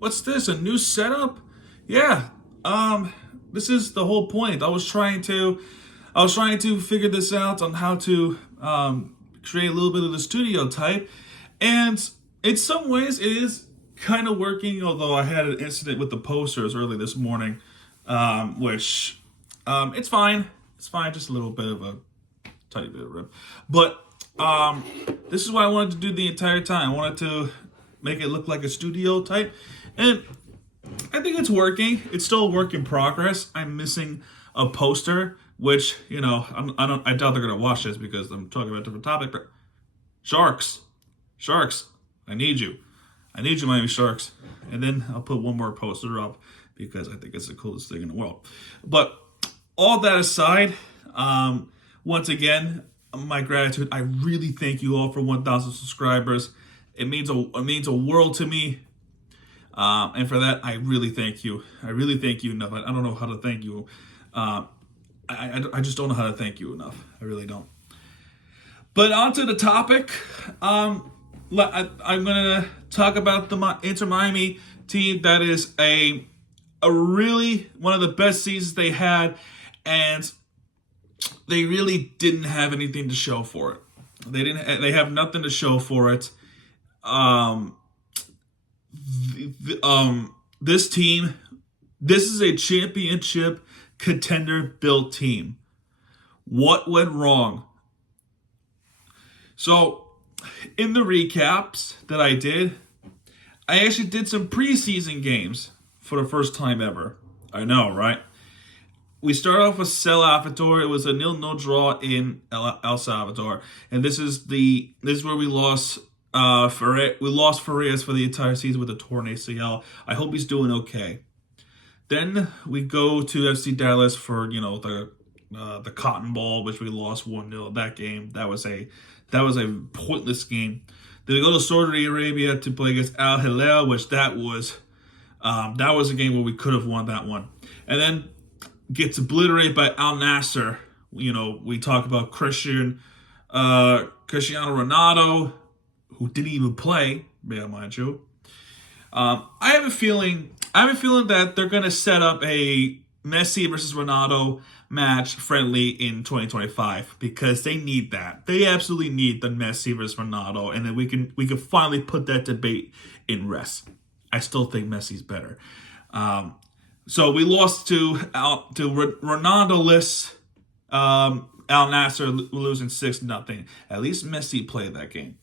What's this? A new setup? Yeah. This is the whole point. I was trying to figure this out on how to create a little bit of the studio type, and in some ways it is kind of working. Although I had an incident with the posters early this morning, which it's fine. It's fine. Just a little bit of a tiny bit of rip, but this is what I wanted to do the entire time. I wanted to make it look like a studio type, and I think it's working. It's still a work in progress. I'm missing a poster, which I doubt they're gonna watch this because I'm talking about a different topic. But sharks, I need you. I need you, Miami Sharks. And then I'll put one more poster up because I think it's the coolest thing in the world. But all that aside, once again, my gratitude. I really thank you all for 1,000 subscribers. It means a world to me. And for that, I really thank you. I really thank you enough. I don't know how to thank you. I just don't know how to thank you enough. I really don't. But on to the topic. I'm going to talk about the Inter Miami team that is a really one of the best seasons they had, and they really didn't have anything to show for it. They have nothing to show for it. This team, this is a championship contender built team. What went wrong? So, in the recaps that I did, I actually did some preseason games for the first time ever. I know, right? We started off with El Salvador. It was a 0-0 draw in El Salvador, and this is where we lost. We lost Farias for the entire season with a torn ACL. I hope he's doing okay. Then we go to FC Dallas for the Cotton Bowl, which we lost 1-0 that game. That was a pointless game. Then we go to Saudi Arabia to play against Al Hilal, which that was a game where we could have won that one. And then gets obliterated by Al Nassr. We talk about Cristiano Ronaldo, who didn't even play, mind you. I have a feeling that they're going to set up a Messi versus Ronaldo match friendly in 2025 because they need that. They absolutely need the Messi versus Ronaldo, and then we can finally put that debate in rest. I still think Messi's better. So we lost to Ronaldo-less Al Nassr, losing 6-0. At least Messi played that game.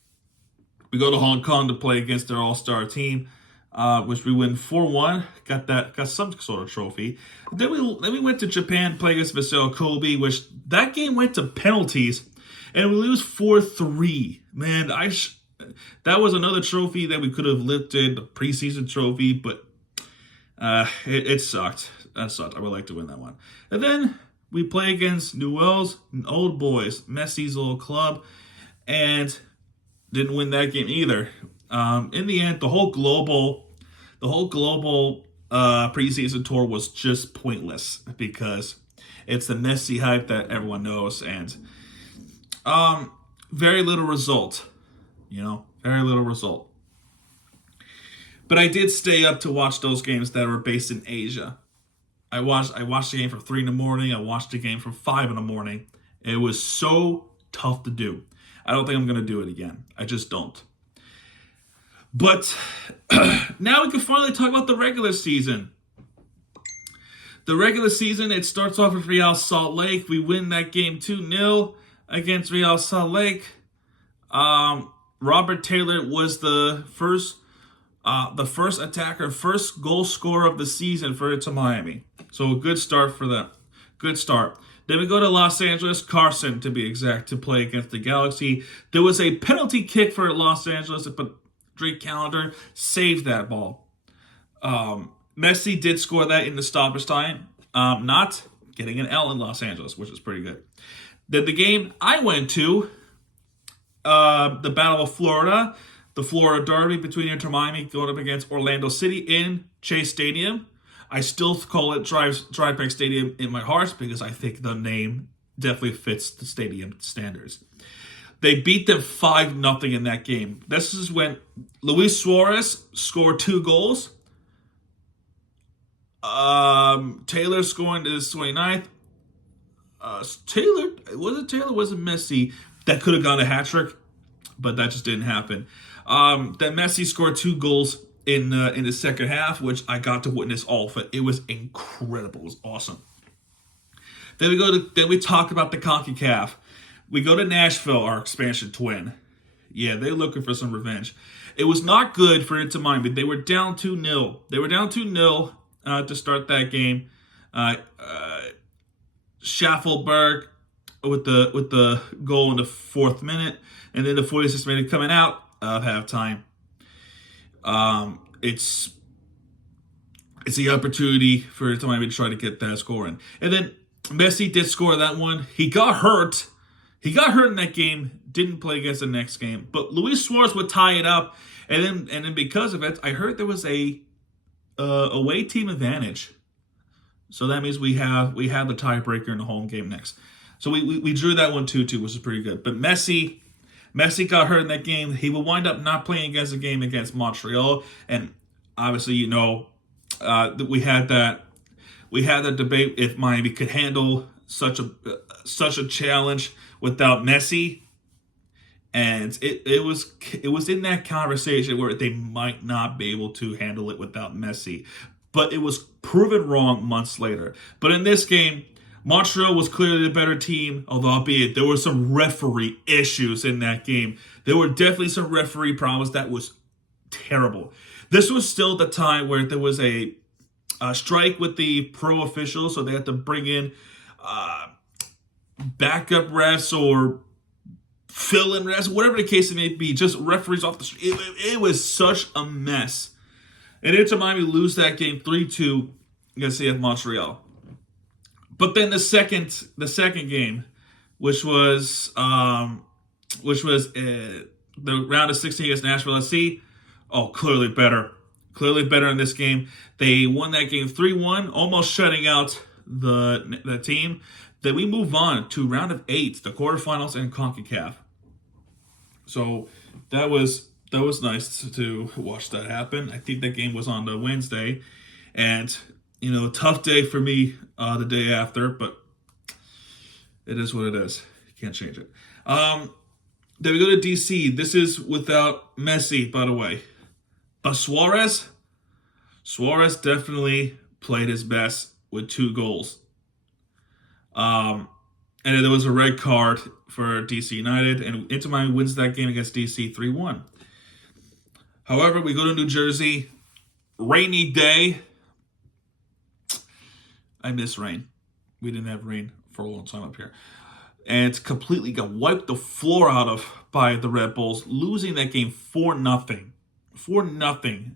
We go to Hong Kong to play against their all-star team, which we win 4-1. Got some sort of trophy. Then we went to Japan to play against Vissel Kobe, which that game went to penalties, and we lose 4-3. Man, that was another trophy that we could have lifted, the preseason trophy, but it sucked. That sucked. I would like to win that one. And then we play against Newell's Old Boys, Messi's old club, and didn't win that game either. In the end, the whole global preseason tour was just pointless because it's the Messi hype that everyone knows, and very little result. Very little result. But I did stay up to watch those games that were based in Asia. I watched the game from 3 in the morning. I watched the game from 5 in the morning. It was so tough to do. I don't think I'm going to do it again. I just don't. But now we can finally talk about the regular season. The regular season, it starts off with Real Salt Lake. We win that game 2-0 against Real Salt Lake. Robert Taylor was the first attacker, first goal scorer of the season for Inter Miami. So a good start for them. Good start. Then we go to Los Angeles, Carson to be exact, to play against the Galaxy. There was a penalty kick for Los Angeles, but Drake Callender saved that ball. Messi did score that in the stoppage time, not getting an L in Los Angeles, which is pretty good. Then the game I went to, the Battle of Florida, the Florida Derby between Inter Miami going up against Orlando City in Chase Stadium. I still call it DriveBack Stadium in my heart because I think the name definitely fits the stadium standards. They beat them 5-0 in that game. This is when Luis Suarez scored 2 goals. Taylor scoring to the 29th. Taylor, was it Messi that could have gone a hat trick, but that just didn't happen. Then Messi scored 2 goals in the second half, which I got to witness all of it. It was incredible. It was awesome. Then we talk about the CONCACAF. We go to Nashville, our expansion twin. Yeah, they're looking for some revenge. It was not good for Inter Miami. They were down 2-0. They were down 2-0 to start that game. Schaffelberg with the goal in the 4th minute, and then the 46th minute coming out of halftime. It's the opportunity for Inter Miami to try to get that scoring, and then Messi did score that one. He got hurt. He got hurt in that game. Didn't play against the next game, but Luis Suarez would tie it up, and then because of it, I heard there was a away team advantage. So that means we have the tiebreaker in the home game next. So we drew that one 2-2, which is pretty good. But Messi got hurt in that game. He will wind up not playing against a game against Montreal, and obviously that we had that debate if Miami could handle such a challenge without Messi, and it was in that conversation where they might not be able to handle it without Messi. But it was proven wrong months later. But in this game, Montreal was clearly the better team, although albeit there were some referee issues in that game. There were definitely some referee problems that was terrible. This was still the time where there was a strike with the pro officials, so they had to bring in backup refs or fill-in refs, whatever the case it may be, just referees off the street. It was such a mess. And Inter Miami lose that game 3-2 against CF Montreal. But then the second game, which was the round of 16 against Nashville SC, clearly better in this game. They won that game 3-1, almost shutting out the team. Then we move on to round of 8, the quarterfinals in CONCACAF. So that was nice to watch that happen. I think that game was on the Wednesday, and tough day for me the day after, but it is what it is. You can't change it. Then we go to DC. This is without Messi, by the way, but Suarez definitely played his best with 2 goals. And then there was a red card for DC United, and Inter Miami wins that game against DC 3-1. However, we go to New Jersey. Rainy day. I miss rain. We didn't have rain for a long time up here. And it's completely got wiped the floor out of by the Red Bulls, losing that game 4-0. 4-0.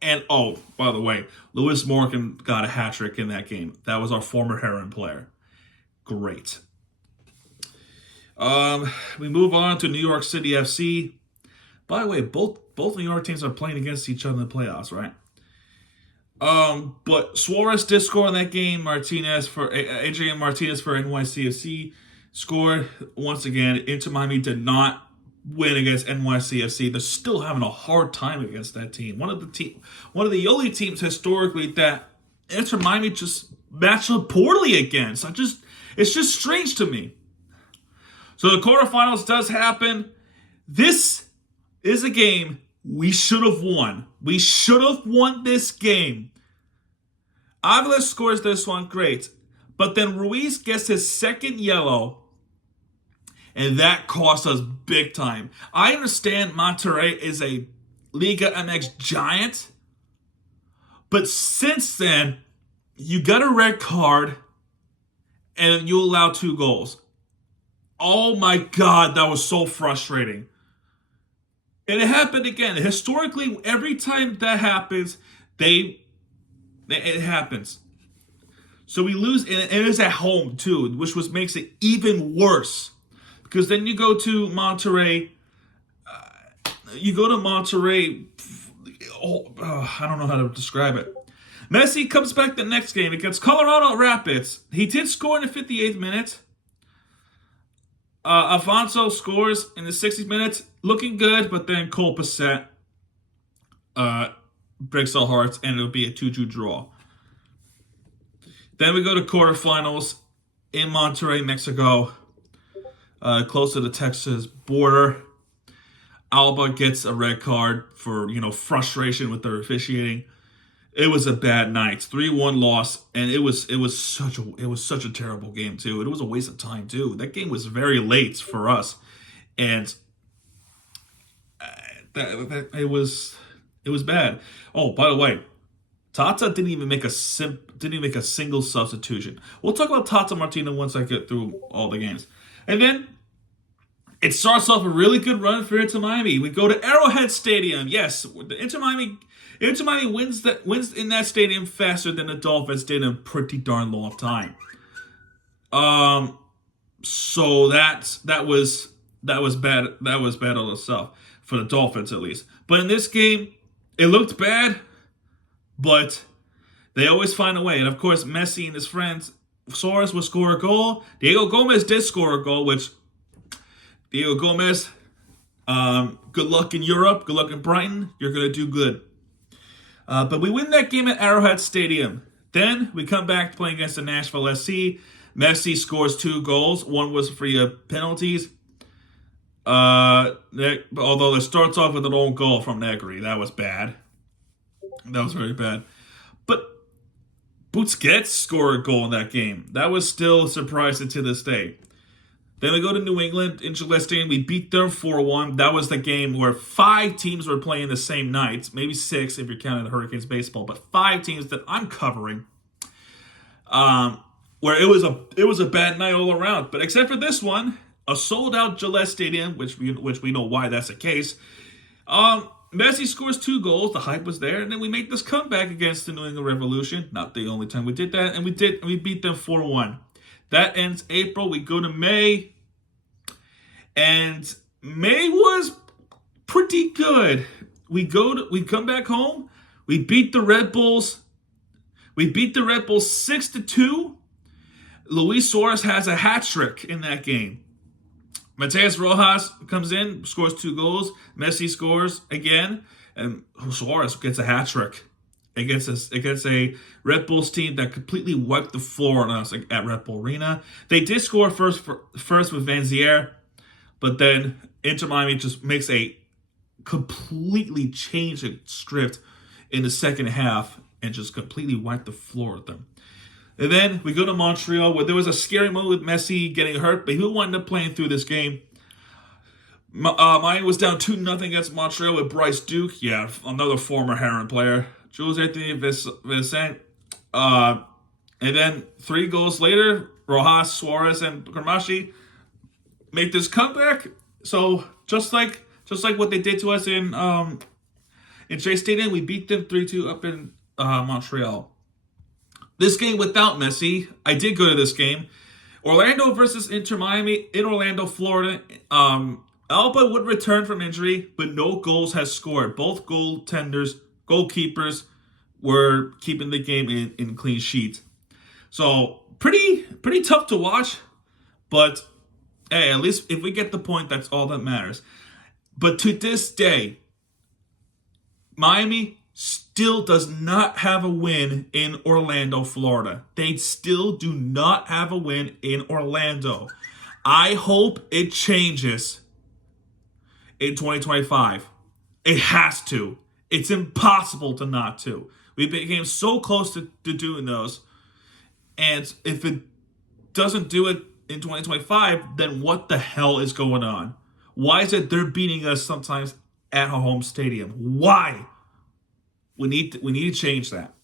And, by the way, Lewis Morgan got a hat trick in that game. That was our former Heron player. Great. We move on to New York City FC. By the way, both New York teams are playing against each other in the playoffs, right? But Suarez did score in that game. Adrian Martinez for NYCFC scored once again. Inter Miami did not win against NYCFC. They're still having a hard time against that team. One of the only teams historically that Inter Miami just matched up poorly against. It's just strange to me. So the quarterfinals does happen. This is a game we should have won. We should have won this game. Avila scores this one, great. But then Ruiz gets his second yellow, and that costs us big time. I understand Monterrey is a Liga MX giant, but since then, you got a red card, and you allow 2 goals. Oh my God, that was so frustrating. And it happened again. Historically, every time that happens, it happens. So we lose, and it is at home too, which makes it even worse. Because then you go to Monterrey. I don't know how to describe it. Messi comes back the next game against Colorado Rapids. He did score in the 58th minute. Afonso scores in the 60th minute, looking good, but then Cole Passett breaks all hearts, and it'll be a 2-2 draw. Then we go to quarterfinals in Monterrey, Mexico, close to the Texas border. Alba gets a red card for frustration with their officiating. It was a bad night, 3-1 loss, and it was such a terrible game too. It was a waste of time too. That game was very late for us, and it was bad. Oh, by the way, Tata didn't even make a single substitution. We'll talk about Tata Martino once I get through all the games, and then it starts off a really good run for Inter Miami. We go to Arrowhead Stadium. Yes, the Inter Miami wins in that stadium faster than the Dolphins did in a pretty darn long time. So that was bad. That was bad on itself for the Dolphins at least. But in this game, it looked bad, but they always find a way. And of course, Messi and his friends, Suarez will score a goal. Diego Gomez did score a goal, which Diego Gomez, good luck in Europe. Good luck in Brighton. You're going to do good. But we win that game at Arrowhead Stadium. Then we come back playing against the Nashville SC. Messi scores 2 goals. One was for penalties. Although it starts off with an own goal from Negri. That was bad. That was very bad. But Busquets scored a goal in that game. That was still surprising to this day. Then we go to New England in Gillette Stadium. We beat them 4-1. That was the game where 5 teams were playing the same night. Maybe 6 if you're counting the Hurricanes baseball. But 5 teams that I'm covering. Where it was a bad night all around. But except for this one, a sold-out Gillette Stadium, which we know why that's the case. Messi scores 2 goals. The hype was there. And then we make this comeback against the New England Revolution. Not the only time we did that. And we beat them 4-1. That ends April. We go to May. And May was pretty good. We come back home. We beat the Red Bulls. We beat the Red Bulls 6-2. Luis Suarez has a hat trick in that game. Mateus Rojas comes in, scores 2 goals. Messi scores again. And Suarez gets a hat trick. Against a Red Bulls team that completely wiped the floor on us at Red Bull Arena. They did score first with Van Zier, but then Inter Miami just makes a completely changed script in the second half and just completely wiped the floor with them. And then we go to Montreal where there was a scary moment with Messi getting hurt, but he wound up playing through this game. Miami was down 2-0 against Montreal with Bryce Duke. Yeah, another former Heron player. Jules Anthony Vincent. And then 3 goals later, Rojas, Suarez, and Gramashi make this comeback. So just like what they did to us in Shea Stadium, we beat them 3-2 up in Montreal. This game without Messi, I did go to this game. Orlando versus Inter Miami in Orlando, Florida. Alba would return from injury, but no goals has scored. Both goalkeepers were keeping the game in clean sheet. So pretty tough to watch, but hey, at least if we get the point, that's all that matters. But to this day, Miami still does not have a win in Orlando, Florida. They still do not have a win in Orlando. I hope it changes in 2025. It has to. It's impossible to not to. We became so close to doing those. And if it doesn't do it in 2025, then what the hell is going on? Why is it they're beating us sometimes at our home stadium? Why? We need to change that.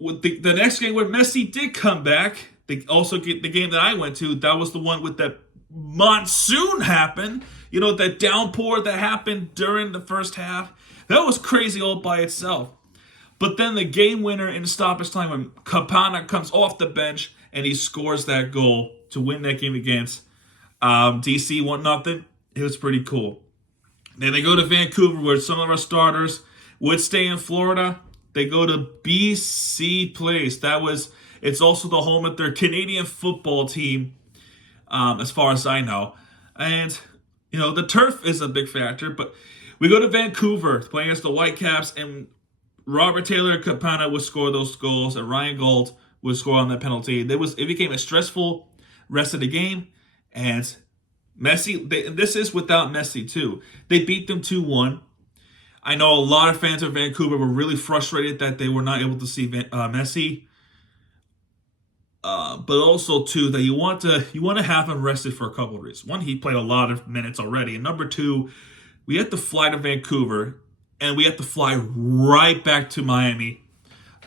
With the next game where Messi did come back, they also get the game that I went to. That was the one with that monsoon happened. You know, that downpour that happened during the first half. That was crazy all by itself. But then the game winner in stoppage time when Campana comes off the bench and he scores that goal to win that game against DC 1-0. It was pretty cool. Then they go to Vancouver where some of our starters would stay in Florida. They go to BC Place. It's also the home of their Canadian football team, as far as I know. And, you know, the turf is a big factor. But we go to Vancouver to play against the Whitecaps. And Robert Taylor Campana would score those goals, and Ryan Gault would score on that penalty. It became a stressful rest of the game, and this is without Messi too. They beat them 2-1. I know a lot of fans of Vancouver were really frustrated that they were not able to see Messi. But also too that you want to have him rested for a couple of reasons. One, he played a lot of minutes already, and number two, we have to fly to Vancouver, and we have to fly right back to Miami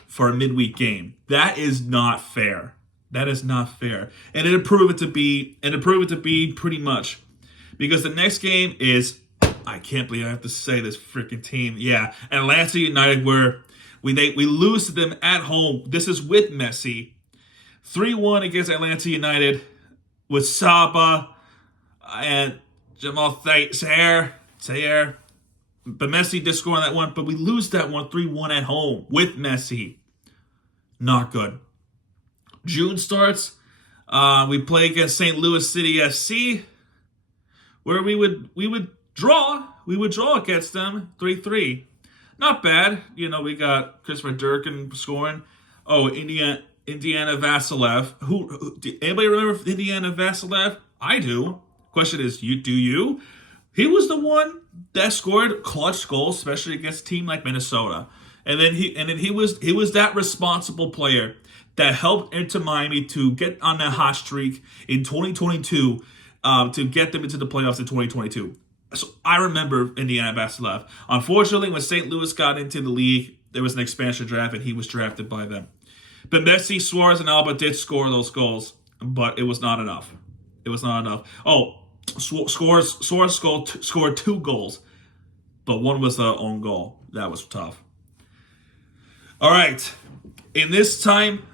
for a midweek game. That is not fair. That is not fair, and it proved it to be pretty much, because the next game is, I can't believe I have to say this freaking team. Yeah, Atlanta United, where we lose to them at home. This is with Messi. 3-1 against Atlanta United with Saba and Jamal Thayer. But Messi did score on that one, but we lose that one 3-1 at home with Messi. Not good. June starts. We play against St. Louis City FC, where we would draw. We would draw against them 3-3. Not bad. We got Christopher Durkin scoring. Oh, Indiana Vassilev. Anybody remember Indiana Vassilev? I do. Question is, do you? He was the one that scored clutch goals, especially against a team like Minnesota. And then he was that responsible player that helped Inter Miami to get on that hot streak in 2022, to get them into the playoffs in 2022. So I remember Indiana Vassilev. Unfortunately, when St. Louis got into the league, there was an expansion draft, and he was drafted by them. But Messi, Suarez, and Alba did score those goals, but it was not enough. Oh, Suarez scored 2 goals, but one was an own goal. That was tough. All right. In this time,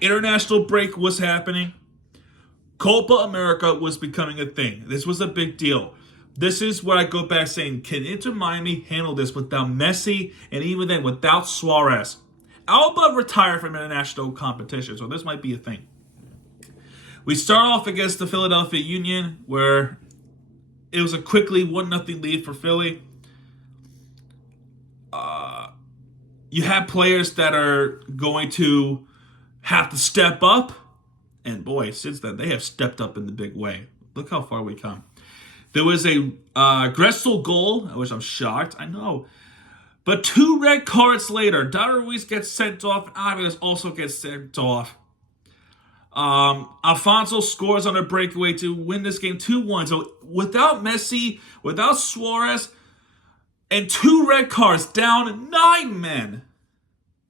international break was happening. Copa America was becoming a thing. This was a big deal. This is what I go back saying, can Inter Miami handle this without Messi, and even then without Suarez? Alba retired from international competition, so this might be a thing. We start off against the Philadelphia Union, where it was a quickly 1-0 lead for Philly. You have players that are going to have to step up, and boy, since then, they have stepped up in the big way. Look how far we come. There was a Gressel goal, which I'm shocked, I know. But 2 red cards later, David Ruiz gets sent off, and Alvarez also gets sent off. Alfonso scores on a breakaway to win this game 2-1. So without Messi, without Suarez, and 2 red cards, down 9 men.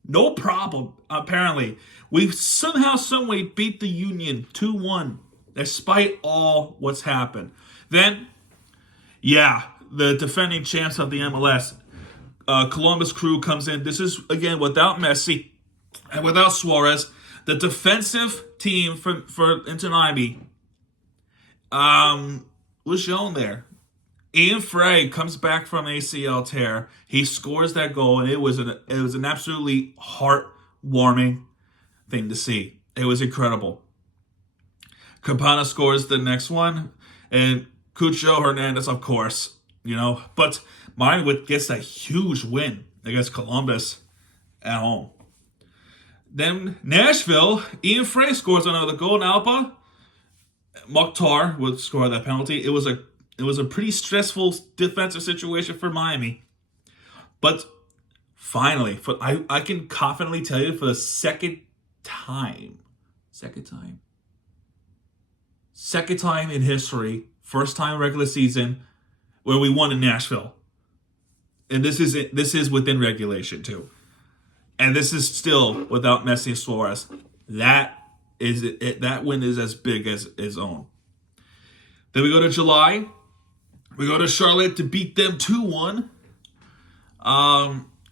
No problem, apparently. We somehow, someway beat the Union 2-1, despite all what's happened. Then, the defending champs of the MLS, Columbus Crew comes in. This is, again, without Messi and without Suarez. The defensive team for Inter Miami was shown there. Ian Frey comes back from ACL tear. He scores that goal, and it was an absolutely heartwarming thing to see. It was incredible. Campana scores the next one, and Cucho Hernandez, of course, But Miami gets that huge win against Columbus at home. Then Nashville, Ian Frey scores another goal in Alba. Mokhtar would score that penalty. It was a pretty stressful defensive situation for Miami. But finally, I can confidently tell you for the second time in history, first time regular season, where we won in Nashville. And this is within regulation too. And this is still without Messi and Suarez. That win is as big as his own. Then we go to July. We go to Charlotte to beat them 2-1.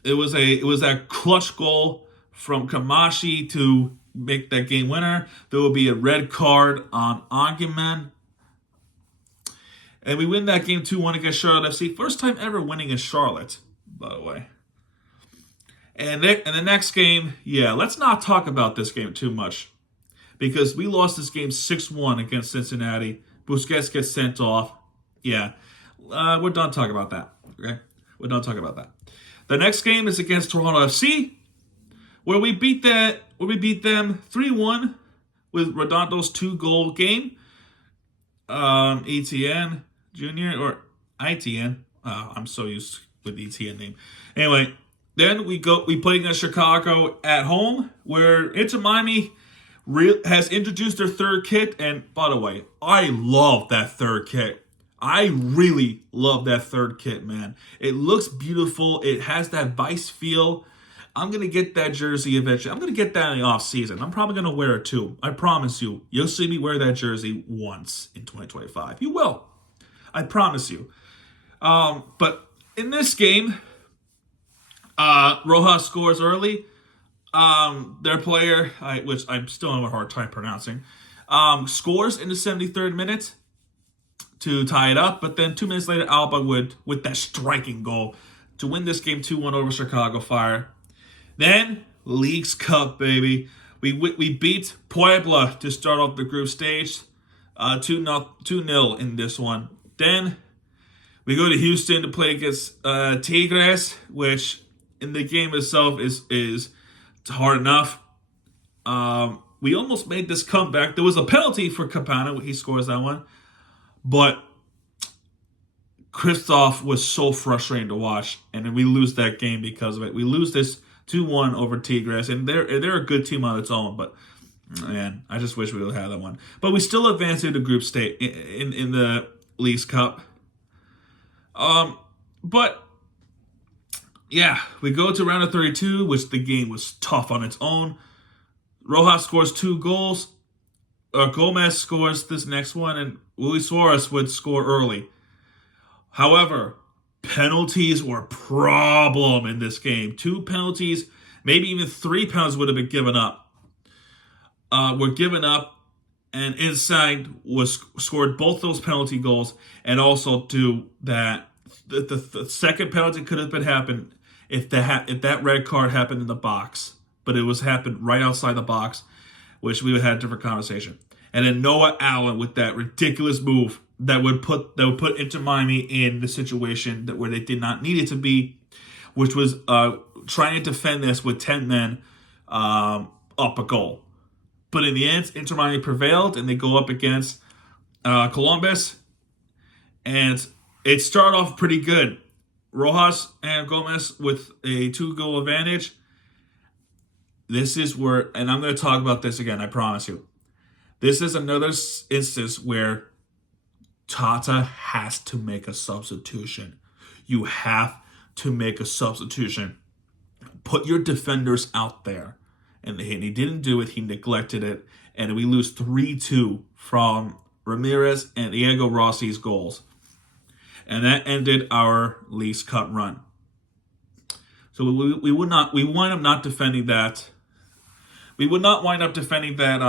It was that clutch goal from Kamashi to make that game winner. There will be a red card on Argument. And we win that game 2-1 against Charlotte FC. First time ever winning in Charlotte, by the way. And the next game, let's not talk about this game too much, because we lost this game 6-1 against Cincinnati. Busquets gets sent off. We're done talking about that. Okay, we're done talking about that. The next game is against Toronto FC, where we beat them 3-1 with Redondo's 2-goal game. ETN Junior or ITN. I'm so used with the ETN name. Anyway, then we play against Chicago at home, where Inter Miami has introduced their third kit. And by the way, I love that third kit. I really love that third kit, man. It looks beautiful. It has that Vice feel. I'm going to get that jersey eventually. I'm going to get that in the off season. I'm probably going to wear it too. I promise you. You'll see me wear that jersey once in 2025. You will. I promise you. But in this game, Rojas scores early. Their player, which I'm still having a hard time pronouncing, scores in the 73rd minute to tie it up. But then 2 minutes later, Alba with that striking goal to win this game 2-1 over Chicago Fire. Then, Leagues Cup, baby. We beat Puebla to start off the group stage. 2-0 in this one. Then, we go to Houston to play against Tigres, which in the game itself is hard enough. We almost made this comeback. There was a penalty for Campana. He scores that one. But Kristoff was so frustrating to watch. And then we lose that game because of it. We lose this 2-1 over Tigres, and they're a good team on its own, but man, I just wish we would have had that one. But we still advanced into group stage in the Leagues Cup. But yeah, we go to round of 32, which the game was tough on its own. Rojas scores 2 goals. Gomez scores this next one, and Luis Suarez would score early. However, penalties were a problem in this game. 2 penalties, maybe even 3 penalties would have been given up. Were given up, and Inside scored both those penalty goals, and also to that the second penalty could have been happened if that red card happened in the box, but it was happened right outside the box, which we would have had a different conversation. And then Noah Allen with that ridiculous move that would put Inter Miami in the situation where they did not need it to be, which was trying to defend this with 10 men up a goal. But in the end, Inter Miami prevailed, and they go up against Columbus. And it started off pretty good. Rojas and Gomez with a 2-goal advantage. This is where, and I'm going to talk about this again, I promise you. This is another instance where Tata has to make a substitution. You have to make a substitution. Put your defenders out there. And he didn't do it. He neglected it. And we lose 3-2 from Ramirez and Diego Rossi's goals. And that ended our Leagues Cup run. So we wind up not defending that. We would not wind up defending that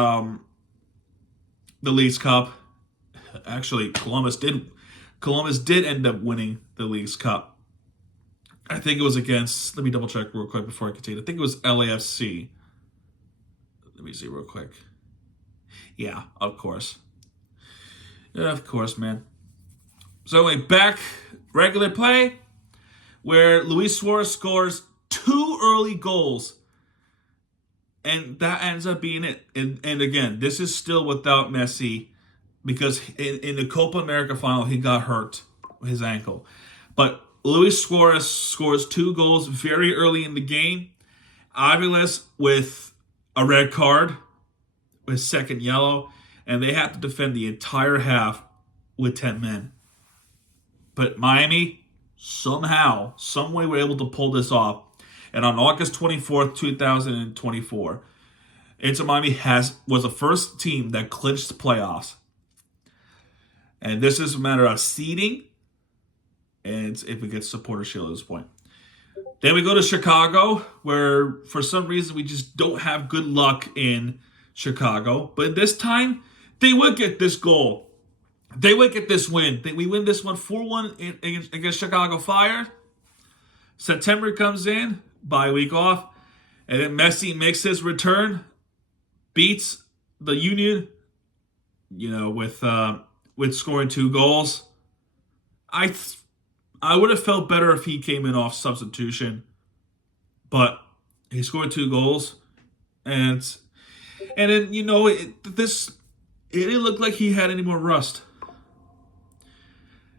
the Leagues Cup. Actually, Columbus did end up winning the Leagues Cup. I think it was against, let me double check real quick before I continue. I think it was LAFC. Let me see real quick. Yeah, of course. Yeah, of course, man. So anyway, back regular play, where Luis Suarez scores 2 early goals. And that ends up being it. And again, this is still without Messi, because in the Copa America final, he got hurt, his ankle. But Luis Suarez scores 2 goals very early in the game. Aviles with a red card, with second yellow, and they have to defend the entire half with 10 men. But Miami, somehow, some way, were able to pull this off. And on August 24th, 2024, Inter Miami was the first team that clinched the playoffs. And this is a matter of seeding, and if we get supporter shield at this point. Then we go to Chicago, where for some reason we just don't have good luck in Chicago. But this time, they would get this goal. They would get this win. We win this one 4-1 against Chicago Fire. September comes in, bye week off, and then Messi makes his return, beats the Union, with scoring 2 goals. I would have felt better if he came in off substitution. but he scored 2 goals, and then it didn't look like he had any more rust.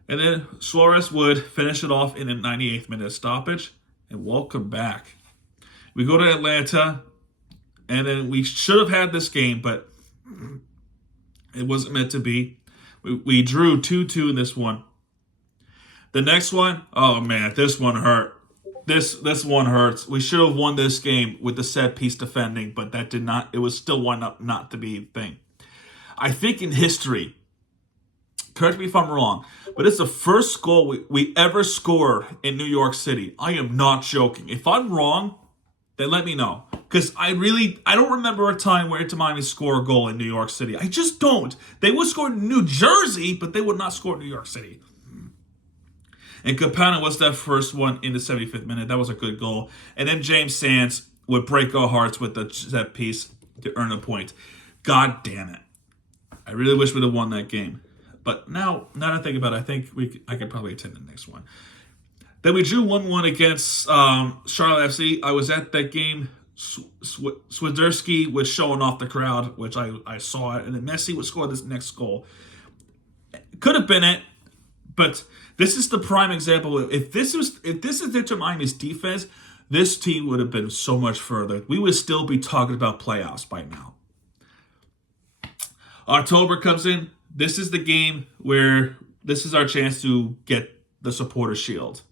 And then Suarez would finish it off in the 98th minute stoppage, and welcome back. We go to Atlanta, and then we should have had this game, but it wasn't meant to be. We drew 2-2 in this one. The next one, oh man, this one hurt. This one hurts. We should have won this game with the set piece defending, but that did not. It was still one up not to be a thing. I think in history, correct me if I'm wrong, but it's the first goal we ever scored in New York City. I am not joking. If I'm wrong, then let me know. Because I don't remember a time where Inter Miami scored a goal in New York City. I just don't. They would score in New Jersey, but they would not score in New York City. And Campana was that first one in the 75th minute. That was a good goal. And then James Sands would break our hearts with the set piece to earn a point. God damn it. I really wish we'd have won that game. But now that I think about it, I think I could probably attend the next one. Then we drew 1-1 against Charlotte FC. I was at that game. Swiderski was showing off the crowd, which I saw it. And then Messi would score this next goal. Could have been it, but this is the prime example. If this is Inter Miami's defense, this team would have been so much further. We would still be talking about playoffs by now. October comes in. This is the game where this is our chance to get the Supporter Shield.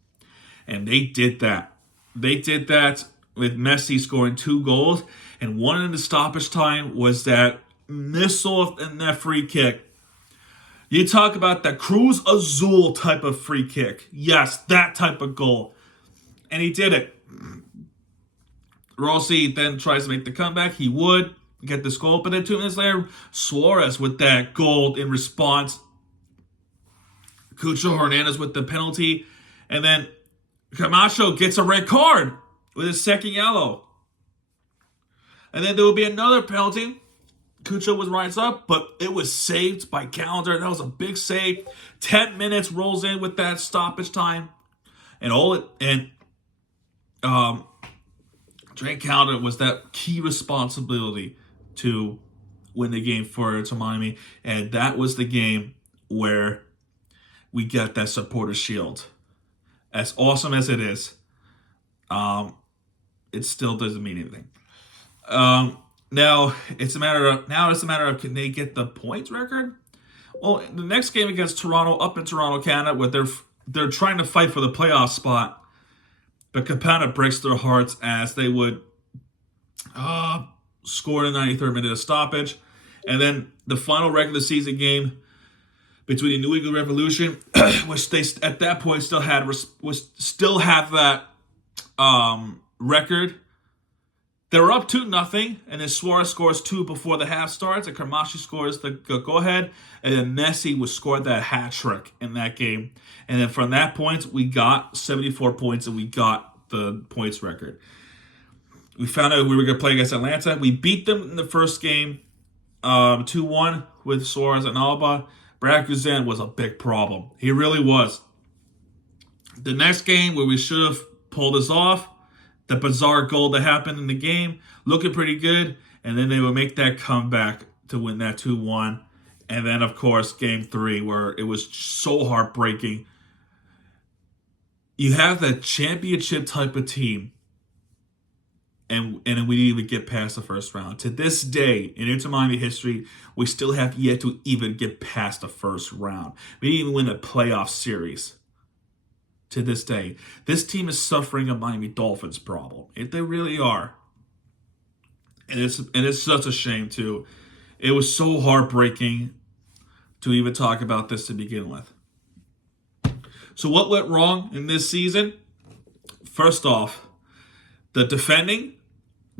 And they did that. They did that with Messi scoring 2 goals. And one in the stoppage time was that missile and that free kick. You talk about that Cruz Azul type of free kick. Yes, that type of goal. And he did it. Rossi then tries to make the comeback. He would get this goal. But then 2 minutes later, Suarez with that goal in response. Cucho Hernandez with the penalty. And then Camacho gets a red card with his second yellow. And then there will be another penalty. Cucho was rise up, but it was saved by Calendar. That was a big save. 10 minutes rolls in with that stoppage time. And Drake Calendar was that key responsibility to win the game for Inter Miami. And that was the game where we got that Supporter Shield. As awesome as it is, it still doesn't mean anything. Now it's a matter of can they get the points record? Well, the next game against Toronto, up in Toronto, Canada, where they're trying to fight for the playoff spot, but Campana breaks their hearts as they would score in the 93rd minute of stoppage, and then the final regular season game between the New England Revolution, which they at that point still have that record. They were up 2-0, and then Suarez scores 2 before the half starts, and Camacho scores the go-ahead, and then Messi would score that hat trick in that game. And then from that point, we got 74 points, and we got the points record. We found out we were going to play against Atlanta. We beat them in the first game 2-1 with Suarez and Alba. Brad Guzan was a big problem. He really was. The next game where we should have pulled this off, the bizarre goal that happened in the game, looking pretty good. And then they would make that comeback to win that 2-1. And then, of course, game 3, where it was so heartbreaking. You have that championship type of team, and we didn't even get past the first round. To this day, in Inter Miami history, we still have yet to even get past the first round. We didn't even win a playoff series. To this day, this team is suffering a Miami Dolphins problem. They really are, and it's such a shame too. It was so heartbreaking to even talk about this to begin with. So what went wrong in this season? First off, the defending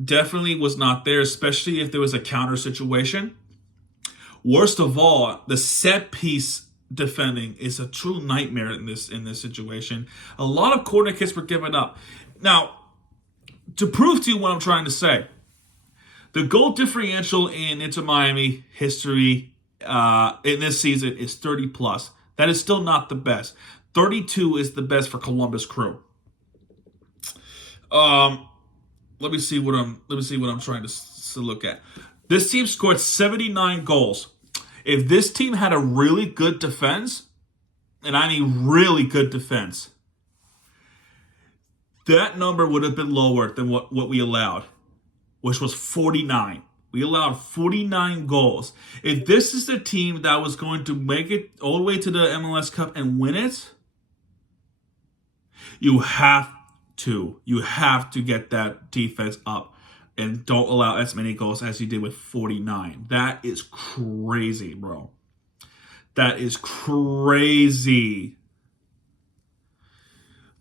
definitely was not there, especially if there was a counter situation. Worst of all, the set piece defending is a true nightmare in this situation. A lot of corner kicks were given up. Now, to prove to you what I'm trying to say, the goal differential in Inter Miami history in this season is 30 plus. That is still not the best. 32 is the best for Columbus Crew. let me see what I'm trying to look at. This team scored 79 goals. If this team had a really good defense, and I mean really good defense, that number would have been lower than what we allowed, which was 49. We allowed 49 goals. If this is the team that was going to make it all the way to the MLS Cup and win it, you have to get that defense up and don't allow as many goals as you did with 49. That is crazy, bro. That is crazy.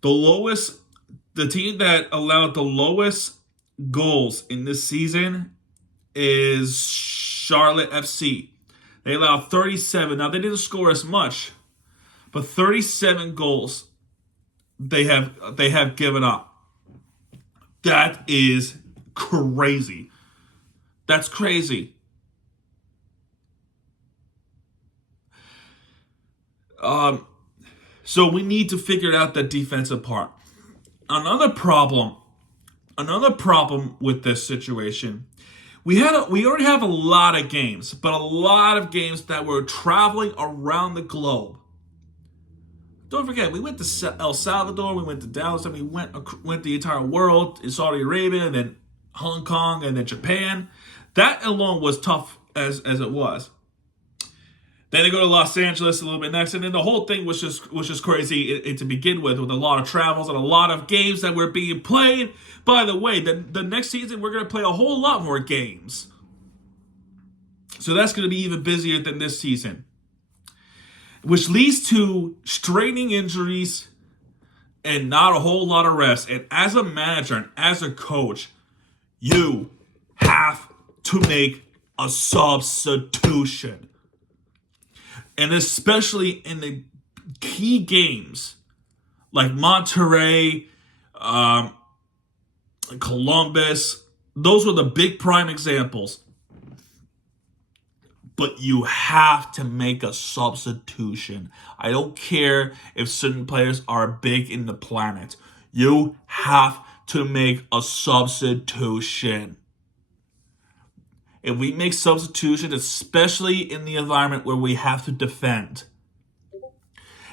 The team that allowed the lowest goals in this season is Charlotte FC. They allowed 37. Now, they didn't score as much, but 37 goals they have given up. That is crazy. That's crazy. So we need to figure out that defensive part. Another problem with this situation, we already have a lot of games, but a lot of games that were traveling around the globe. Don't forget, we went to El Salvador, we went to Dallas, and we went the entire world in Saudi Arabia, and then Hong Kong, and then Japan. That alone was tough as it was. Then they go to Los Angeles a little bit next, and then the whole thing was just crazy to begin with a lot of travels and a lot of games that were being played. By the way, the next season we're going to play a whole lot more games. So that's going to be even busier than this season. Which leads to straining injuries and not a whole lot of rest. And as a manager and as a coach, you have to make a substitution. And especially in the key games like Monterrey, Columbus, those were the big prime examples. But you have to make a substitution. I don't care if certain players are big in the planet. You have to make a substitution. If we make substitutions, especially in the environment where we have to defend,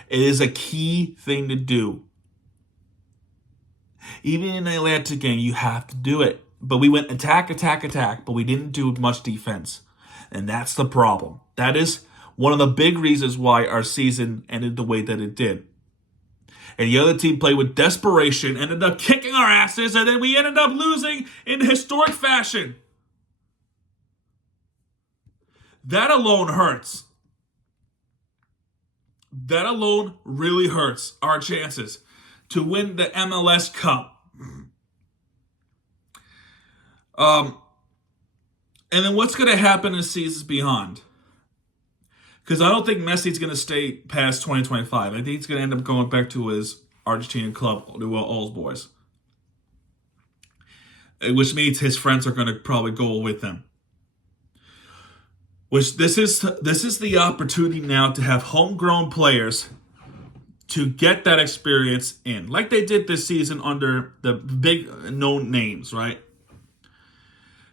it is a key thing to do. Even in the Atlanta game, you have to do it. But we went attack, but we didn't do much defense. And that's the problem. That is one of the big reasons why our season ended the way that it did. And the other team played with desperation, ended up kicking our asses, and then we ended up losing in historic fashion. That alone hurts. That alone really hurts our chances to win the MLS Cup. And then what's going to happen in seasons beyond? Because I don't think Messi's going to stay past 2025. I think he's going to end up going back to his Argentinian club, New Old Boys. Which means his friends are going to probably go with him. Which this is the opportunity now to have homegrown players to get that experience in. Like they did this season under the big known names, right?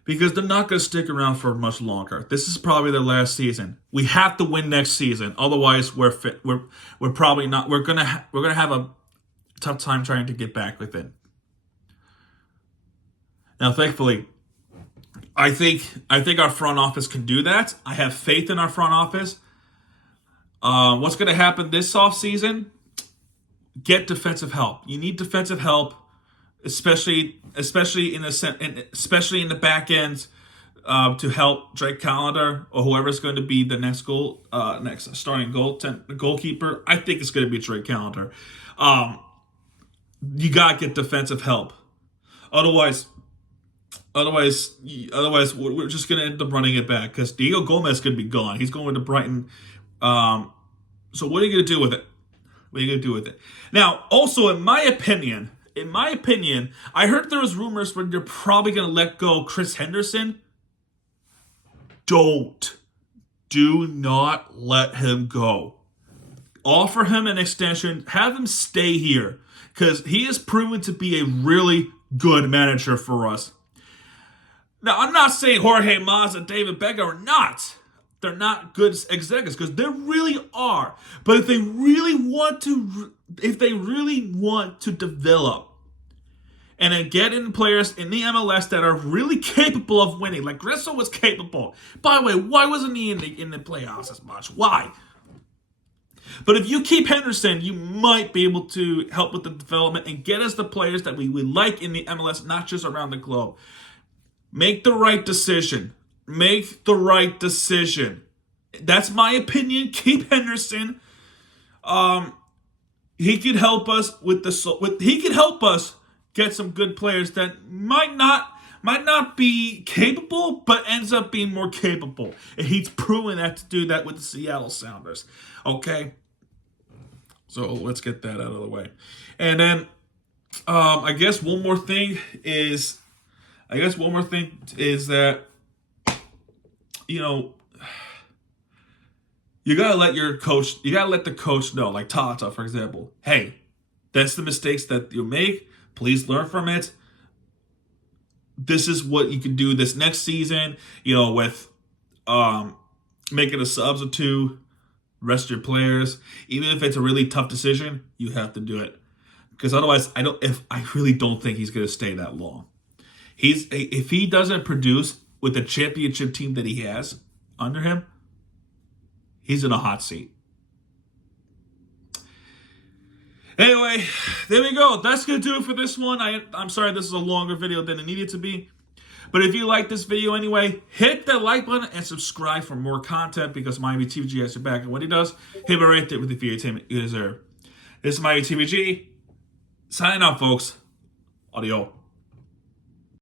Because they're not going to stick around for much longer. This is probably their last season. We have to win next season, otherwise we're probably not. We're gonna have a tough time trying to get back with it. Now, thankfully, I think our front office can do that. I have faith in our front office. What's going to happen this offseason? Get defensive help. You need defensive help. Especially in the back end, to help Drake Callender or whoever's going to be the next starting goalkeeper. I think it's going to be Drake Callender. You gotta get defensive help. Otherwise, we're just going to end up running it back because Diego Gomez is going to be gone. He's going to Brighton. So what are you going to do with it? What are you going to do with it? Now, also, in my opinion, I heard there was rumors where you're probably going to let go Chris Henderson. Do not let him go. Offer him an extension. Have him stay here because he is proven to be a really good manager for us. Now, I'm not saying Jorge Mas and David Beckham are not. They're not good executives, because they really are. But if they really want to develop and then get in players in the MLS that are really capable of winning, like Gressel was capable. By the way, why wasn't he in the playoffs as much? Why? But if you keep Henderson, you might be able to help with the development and get us the players that we like in the MLS, not just around the globe. Make the right decision. Make the right decision. That's my opinion. Keep Henderson. He could help us he could help us get some good players that might not be capable, but ends up being more capable. And he's proven that to do that with the Seattle Sounders. Okay? So let's get that out of the way. And then I guess one more thing is that, you know, you gotta let the coach know, like Tata, for example. Hey, that's the mistakes that you make. Please learn from it. This is what you can do this next season, you know, with making a substitute, rest your players. Even if it's a really tough decision, you have to do it. Because otherwise, I really don't think he's gonna stay that long. If he doesn't produce with the championship team that he has under him, he's in a hot seat. Anyway, there we go. That's going to do it for this one. I'm sorry this is a longer video than it needed to be. But if you like this video anyway, hit the like button and subscribe for more content, because Miami TVG has your back. And what he does, hit me right there with the video entertainment you deserve. This is Miami TVG. Signing out, folks. Audio.